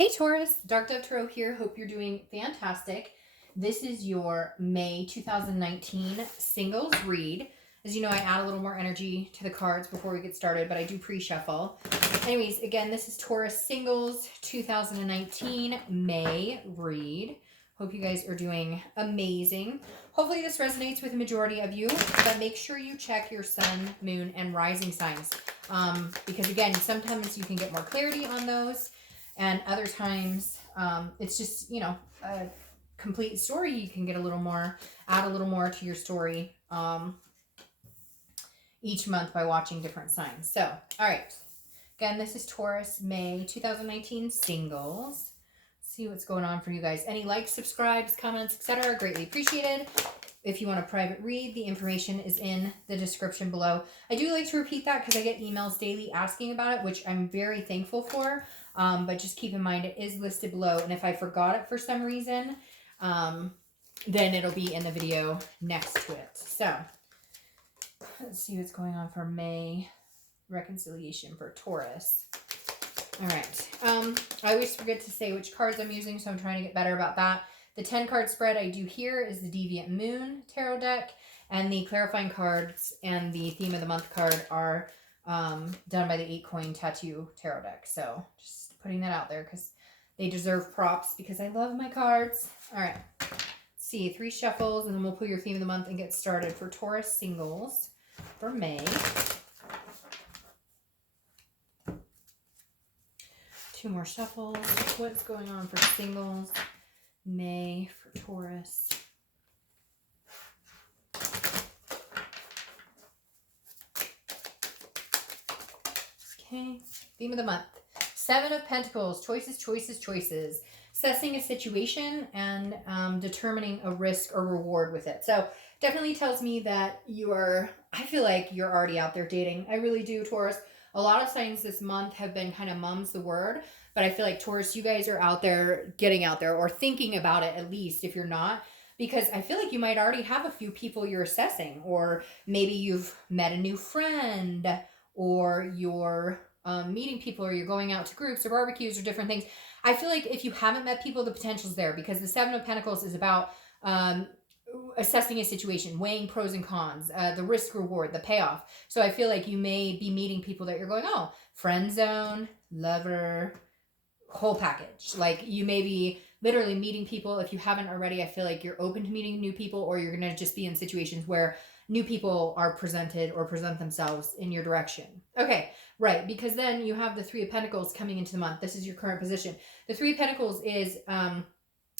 Hey Taurus, Dark Dove Tarot here. Hope you're doing fantastic. This is your May 2019 singles read. As you know, I add a little more energy to the cards before we get started, but I do pre-shuffle. Anyways, again, this is Taurus Singles 2019 May read. Hope you guys are doing amazing. Hopefully this resonates with the majority of you, but make sure you check your sun, moon, and rising signs. Because again, sometimes you can get more clarity on those. And other times, it's just, a complete story. You can get a little more, add a little more to your story each month by watching different signs. So, all right. Again, this is Taurus, May 2019 singles. See what's going on for you guys. Any likes, subscribes, comments, etc. Greatly appreciated. If you want a private read, the information is in the description below. I do like to repeat that because I get emails daily asking about it, which I'm very thankful for. But just keep in mind it is listed below. And if I forgot it for some reason, then it'll be in the video next to it. So let's see what's going on for May reconciliation for Taurus. All right. I always forget to say which cards I'm using, so I'm trying to get better about that. The 10 card spread I do here is the Deviant Moon Tarot deck, and the clarifying cards and the theme of the month card are done by the 8 coin tattoo tarot deck. So just putting that out there because they deserve props because I love my cards. All right. Let's see, 3 shuffles, and then we'll pull your theme of the month and get started for Taurus singles for May. 2 more shuffles. What's going on for singles May for Taurus? Okay, theme of the month. 7 of Pentacles, choices, choices, choices. Assessing a situation and determining a risk or reward with it. So definitely tells me that I feel like you're already out there dating. I really do, Taurus. A lot of signs this month have been kind of mum's the word, but I feel like Taurus, you guys are out there, getting out there, or thinking about it at least if you're not, because I feel like you might already have a few people you're assessing, or maybe you've met a new friend, or you're meeting people, or you're going out to groups or barbecues or different things. I feel like if you haven't met people, the potential's there because the 7 of Pentacles is about assessing a situation, weighing pros and cons, the risk reward, the payoff. So I feel like you may be meeting people that you're going, oh, friend zone, lover, whole package. Like you may be literally meeting people. If you haven't already, I feel like you're open to meeting new people, or you're going to just be in situations where new people are presented or present themselves in your direction. Okay, right. Because then you have the 3 of Pentacles coming into the month. This is your current position. The 3 of Pentacles is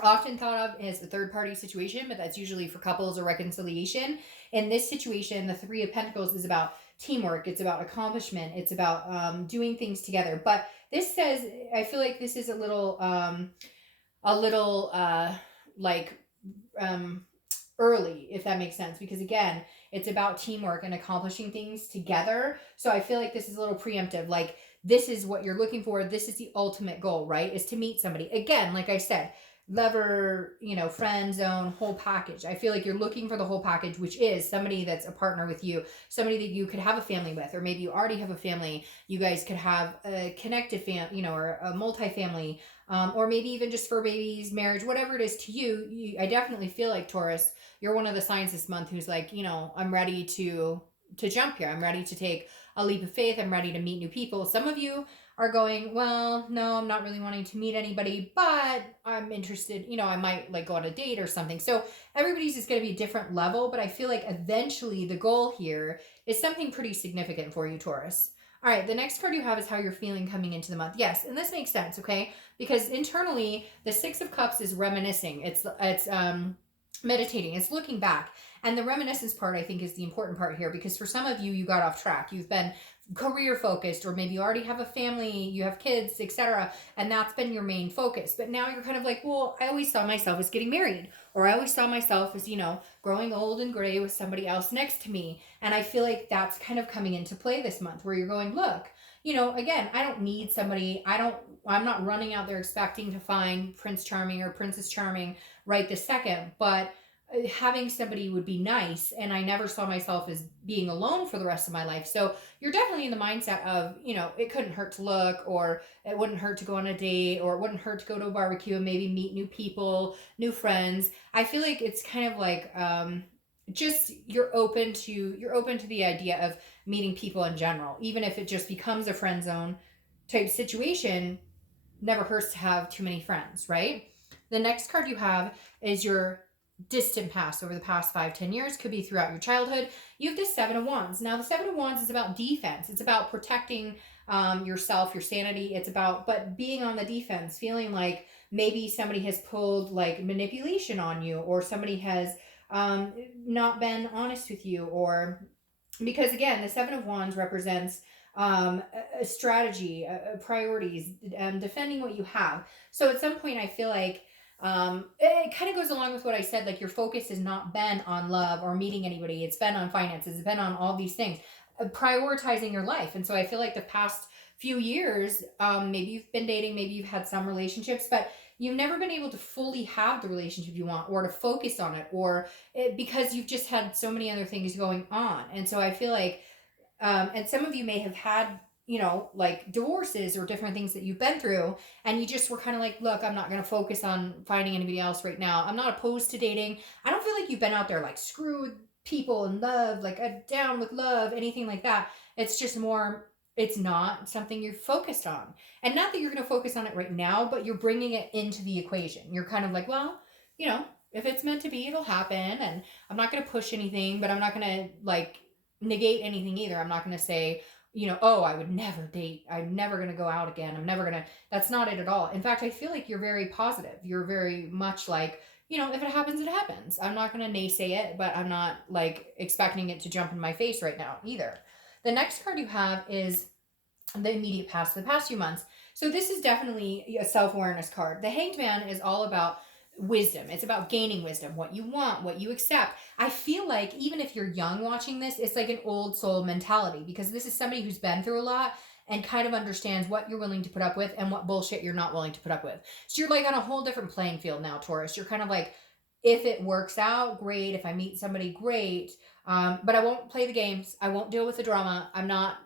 often thought of as a third-party situation, but that's usually for couples or reconciliation. In this situation, the 3 of Pentacles is about teamwork. It's about accomplishment. It's about doing things together. But this says, I feel like this is a little early, if that makes sense, because again, it's about teamwork and accomplishing things together. So I feel like this is a little preemptive. Like this is what you're looking for. This is the ultimate goal, right? Is to meet somebody. Again, like I said, lover, friend zone, whole package. I feel like you're looking for the whole package, which is somebody that's a partner with you, somebody that you could have a family with, or maybe you already have a family. You guys could have a connected family, or a multi-family, or maybe even just for babies, marriage, whatever it is to you. I definitely feel like, Taurus, you're one of the signs this month who's like, I'm ready to jump here. I'm ready to take a leap of faith. I'm ready to meet new people. Some of you are going, well, no, I'm not really wanting to meet anybody, but I'm interested, I might like go on a date or something. So everybody's is going to be a different level, but I feel like eventually the goal here is something pretty significant for you, Taurus. All right, the next card you have is how you're feeling coming into the month. Yes, and this makes sense, okay? Because internally, the 6 of Cups is reminiscing. It's meditating. It's looking back. And the reminiscence part, I think, is the important part here, because for some of you, you got off track. You've been career focused, or maybe you already have a family, you have kids, etc., and that's been your main focus. But now you're kind of like, well, I always saw myself as getting married, or I always saw myself as, growing old and gray with somebody else next to me. And I feel like that's kind of coming into play this month, where you're going, look, again, I don't need somebody. I'm not running out there expecting to find Prince Charming or Princess Charming right this second, but having somebody would be nice, and I never saw myself as being alone for the rest of my life. So you're definitely in the mindset of, it couldn't hurt to look, or it wouldn't hurt to go on a date, or it wouldn't hurt to go to a barbecue and maybe meet new people, new friends. I feel like it's kind of like, just you're open to the idea of meeting people in general, even if it just becomes a friend zone type situation. Never hurts to have too many friends, right? The next card you have is your distant past, over the past 5-10 years, could be throughout your childhood. You have the Seven of Wands. Now, the Seven of Wands is about defense. It's about protecting yourself, your sanity. It's about, but being on the defense, feeling like maybe somebody has pulled like manipulation on you, or somebody has not been honest with you, or because again, the Seven of Wands represents a strategy, priorities, defending what you have. So at some point, I feel like it kind of goes along with what I said. Like, your focus has not been on love or meeting anybody. It's been on finances. It's been on all these things, prioritizing your life. And so I feel like the past few years, maybe you've been dating, maybe you've had some relationships, but you've never been able to fully have the relationship you want, or to focus on it, or because you've just had so many other things going on. And so I feel like, and some of you may have had, like divorces or different things that you've been through, and you just were kind of like, look, I'm not going to focus on finding anybody else right now. I'm not opposed to dating. I don't feel like you've been out there like screwed people in love, like down with love, anything like that. It's just more, it's not something you're focused on. And not that you're going to focus on it right now, but you're bringing it into the equation. You're kind of like, well, if it's meant to be, it'll happen. And I'm not going to push anything, but I'm not going to like negate anything either. I'm not going to say, oh, I would never date. I'm never going to go out again. I'm never going to, that's not it at all. In fact, I feel like you're very positive. You're very much like, if it happens, it happens. I'm not going to naysay it, but I'm not like expecting it to jump in my face right now either. The next card you have is the immediate past, the past few months. So this is definitely a self-awareness card. The Hanged Man is all about wisdom. It's about gaining wisdom, what you want, what you accept. I feel like even if you're young watching this, it's like an old soul mentality, because this is somebody who's been through a lot and kind of understands what you're willing to put up with and what bullshit you're not willing to put up with. So you're like on a whole different playing field now, Taurus. You're kind of like, if it works out, great. If I meet somebody, great. But I won't play the games. I won't deal with the drama. I'm not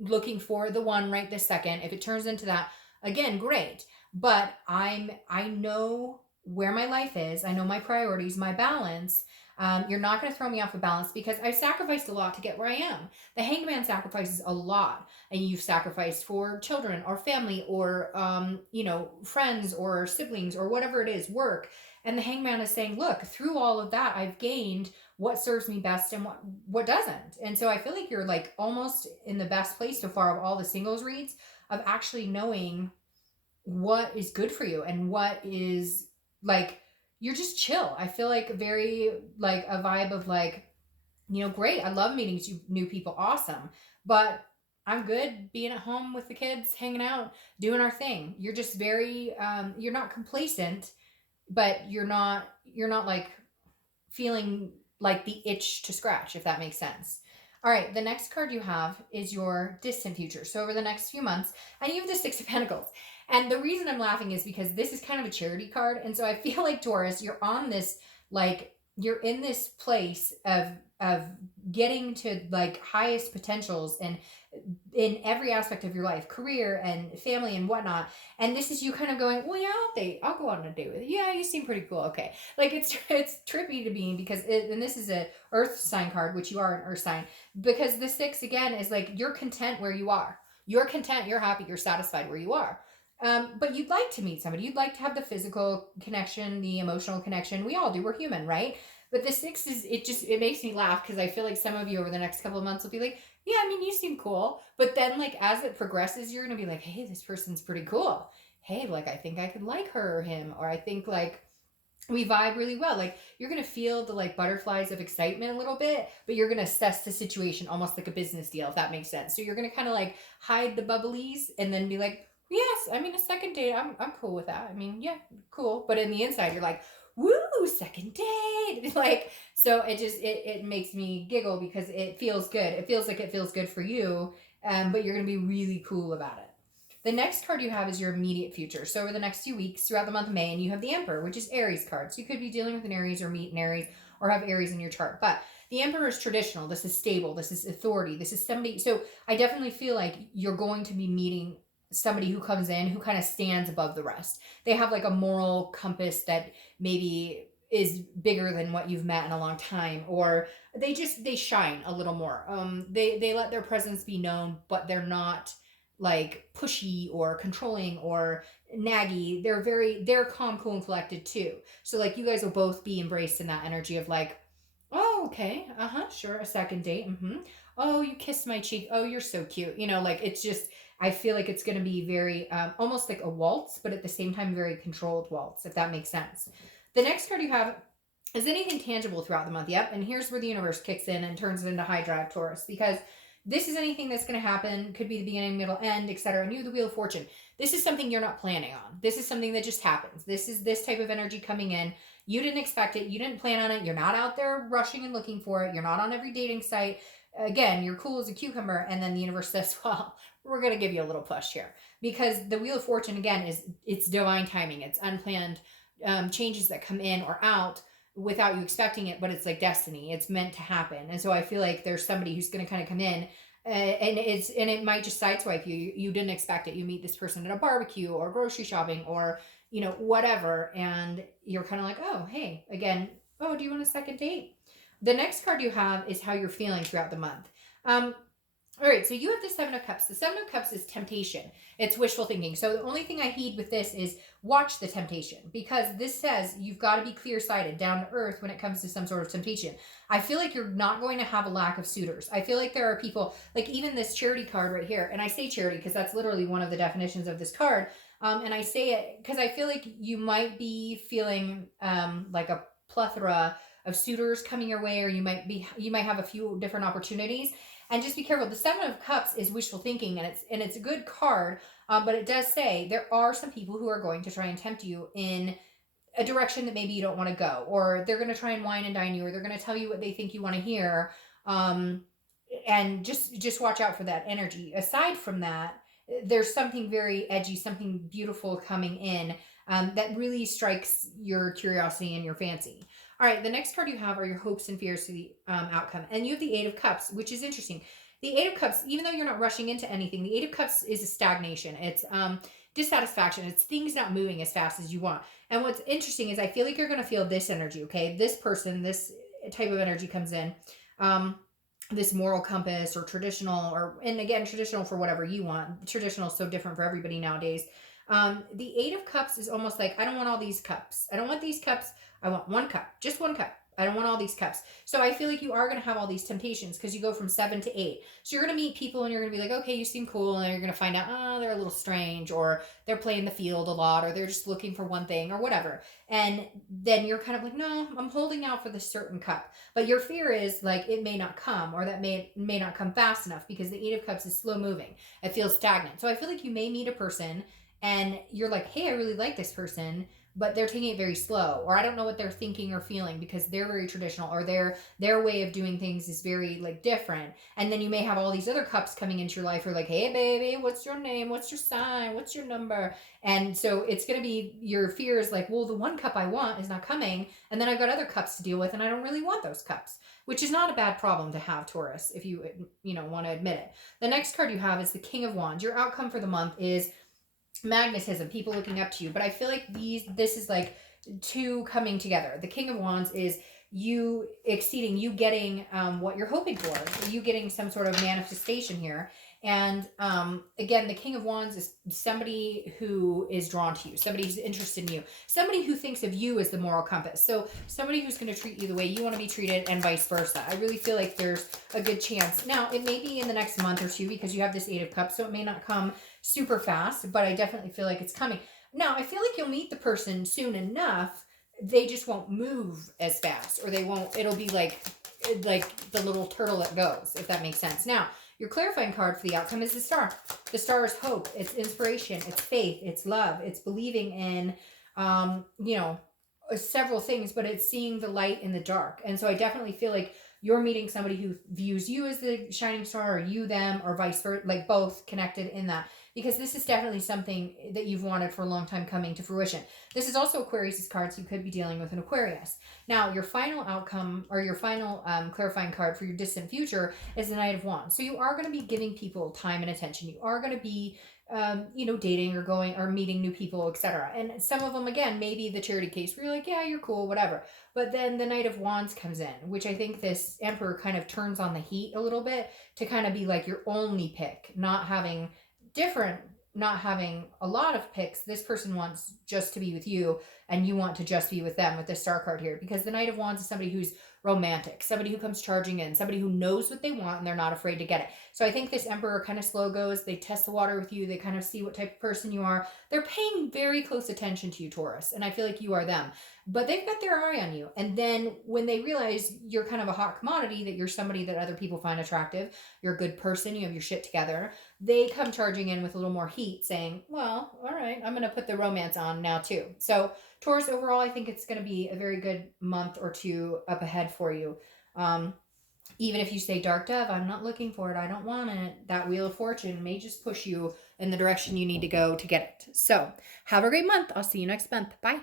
looking for the one right this second. If it turns into that, again, great. But I know where my life is. I know my priorities, my balance. You're not going to throw me off of balance, because I sacrificed a lot to get where I am. The Hanged Man sacrifices a lot, and you've sacrificed for children or family or, friends or siblings or whatever it is, work. And the Hanged Man is saying, look, through all of that, I've gained what serves me best and what doesn't. And so I feel like you're like almost in the best place so far of all the singles reads, of actually knowing what is good for you and what is like, you're just chill. I feel like very like a vibe of like, great. I love meeting new people. Awesome. But I'm good being at home with the kids, hanging out, doing our thing. You're just very, you're not complacent, but you're not like feeling like the itch to scratch, if that makes sense. All right, the next card you have is your distant future. So over the next few months, and you have the Six of Pentacles. And the reason I'm laughing is because this is kind of a charity card. And so I feel like, Taurus, you're on this, like, you're in this place of getting to like highest potentials and in every aspect of your life, career and family and whatnot. And this is you kind of going, well, yeah, I'll date. I'll go on a date with you. Yeah, you seem pretty cool. Okay. Like it's trippy to me because and this is a earth sign card, which you are an earth sign, because the six again is like, you're content where you are. You're content. You're happy. You're satisfied where you are. But you'd like to meet somebody. You'd like to have the physical connection, the emotional connection. We all do. We're human, right? But the six is, it makes me laugh because I feel like some of you over the next couple of months will be like, yeah, I mean, you seem cool. But then like, as it progresses, you're going to be like, hey, this person's pretty cool. Hey, like, I think I could like her or him, or I think like we vibe really well. Like you're going to feel the like butterflies of excitement a little bit, but you're going to assess the situation almost like a business deal, if that makes sense. So you're going to kind of like hide the bubblies and then be like, yes, I mean, a second date, I'm cool with that. I mean, yeah, cool. But in the inside, you're like, woo, second date. Like, so it makes me giggle because it feels good. It feels like it feels good for you, but you're going to be really cool about it. The next card you have is your immediate future. So over the next few weeks throughout the month of May, and you have the Emperor, which is Aries card. So you could be dealing with an Aries or meet an Aries, or have Aries in your chart. But the Emperor is traditional. This is stable. This is authority. This is somebody. So I definitely feel like you're going to be meeting somebody who comes in who kind of stands above the rest. They have like a moral compass that maybe is bigger than what you've met in a long time, or they shine a little more. They let their presence be known, but they're not like pushy or controlling or naggy. They're calm, cool, and collected too. So like you guys will both be embraced in that energy of like, oh, okay, sure, a second date. Oh, you kissed my cheek. Oh, you're so cute. Like it's just, I feel like it's going to be very almost like a waltz, but at the same time very controlled waltz, if that makes sense. The next card you have is anything tangible throughout the month. Yep, and here's where the universe kicks in and turns it into high drive Taurus, because this is anything that's going to happen, could be the beginning, middle, end, etc. And you have the Wheel of Fortune. This is something you're not planning on. This is something that just happens. This is this type of energy coming in. You didn't expect it. You didn't plan on it. You're not out there rushing and looking for it. You're not on every dating site. Again, you're cool as a cucumber. And then the universe says, well, we're going to give you a little push here. Because the Wheel of Fortune, again, it's divine timing. It's unplanned changes that come in or out without you expecting it, but it's like destiny. It's meant to happen. And so I feel like there's somebody who's going to kind of come in and it might just sideswipe you. You didn't expect it. You meet this person at a barbecue or grocery shopping or, whatever. And you're kind of like, oh, hey, again, oh, do you want a second date? The next card you have is how you're feeling throughout the month. All right, so you have the Seven of Cups. The Seven of Cups is temptation. It's wishful thinking. So the only thing I heed with this is watch the temptation, because this says you've got to be clear-sighted, down to earth when it comes to some sort of temptation. I feel like you're not going to have a lack of suitors. I feel like there are people, like even this charity card right here, and I say charity because that's literally one of the definitions of this card, and I say it because I feel like you might be feeling like a plethora of suitors coming your way, or you might have a few different opportunities. And just be careful. The Seven of Cups is wishful thinking, and it's a good card, but it does say there are some people who are going to try and tempt you in a direction that maybe you don't want to go, or they're going to try and wine and dine you, or they're going to tell you what they think you want to hear, and just watch out for that energy. Aside from that, there's something very edgy, something beautiful coming in that really strikes your curiosity and your fancy. All right, the next card you have are your hopes and fears to the outcome. And you have the Eight of Cups, which is interesting. The Eight of Cups, even though you're not rushing into anything, the Eight of Cups is a stagnation. It's dissatisfaction. It's things not moving as fast as you want. And what's interesting is I feel like you're going to feel this energy, okay? This person, this type of energy comes in. This moral compass or traditional, and again, traditional for whatever you want. Traditional is so different for everybody nowadays. The Eight of Cups is almost like, I don't want all these cups. I don't want these cups. I want one cup, just one cup. I don't want all these cups. So I feel like you are going to have all these temptations because you go from 7 to 8. So you're going to meet people and you're going to be like, okay, you seem cool. And then you're going to find out, oh, they're a little strange, or they're playing the field a lot, or they're just looking for one thing or whatever. And then you're kind of like, no, I'm holding out for this certain cup. But your fear is like, it may not come, or that may not come fast enough, because the Eight of Cups is slow moving. It feels stagnant. So I feel like you may meet a person and you're like, hey, I really like this person, but they're taking it very slow, or I don't know what they're thinking or feeling because they're very traditional, or their way of doing things is very like different. And then you may have all these other cups coming into your life who are like, hey baby, what's your name? What's your sign? What's your number? And so it's going to be, your fear is like, well, the one cup I want is not coming. And then I've got other cups to deal with, and I don't really want those cups, which is not a bad problem to have, Taurus, if you want to admit it. The next card you have is the King of Wands. Your outcome for the month is magnetism, people looking up to you. But I feel like this is like two coming together. The King of Wands is you exceeding, you getting what you're hoping for, you getting some sort of manifestation here. And again, the King of Wands is somebody who is drawn to you, somebody who's interested in you, somebody who thinks of you as the moral compass. So somebody who's going to treat you the way you want to be treated, and vice versa. I really feel like there's a good chance. Now, it may be in the next month or two, because you have this Eight of Cups, so it may not come super fast, but I definitely feel like it's coming. Now, I feel like you'll meet the person soon enough. They just won't move as fast, or it'll be like the little turtle that goes, if that makes sense. Now, your clarifying card for the outcome is the Star. The Star is hope. It's inspiration. It's faith. It's love. It's believing in, several things, but it's seeing the light in the dark. And so I definitely feel like you're meeting somebody who views you as the shining star, or you them, or vice versa, like both connected in that. because this is definitely something that you've wanted for a long time coming to fruition. This is also Aquarius's card, so you could be dealing with an Aquarius. Now, your final outcome, or your final clarifying card for your distant future, is the Knight of Wands. So you are going to be giving people time and attention. You are going to be dating or going or meeting new people, etc. And some of them, again, maybe the charity case where you're like, yeah, you're cool, whatever. But then the Knight of Wands comes in, which I think this Emperor kind of turns on the heat a little bit to kind of be like your only pick, not having different, not having a lot of picks. This person wants just to be with you, and you want to just be with them with this star card here, because the Knight of Wands is somebody who's romantic, somebody who comes charging in, somebody who knows what they want and they're not afraid to get it. So I think this Emperor kind of slow goes. They test the water with you. They kind of see what type of person you are. They're paying very close attention to you, Taurus, and I feel like you are them. But they've got their eye on you. And then when they realize you're kind of a hot commodity, that you're somebody that other people find attractive, you're a good person, you have your shit together, they come charging in with a little more heat saying, well, all right, I'm going to put the romance on now too. So Taurus, overall, I think it's going to be a very good month or two up ahead for you. Even if you say, Dark Dove, I'm not looking for it, I don't want it, that Wheel of Fortune may just push you in the direction you need to go to get it. So have a great month. I'll see you next month. Bye.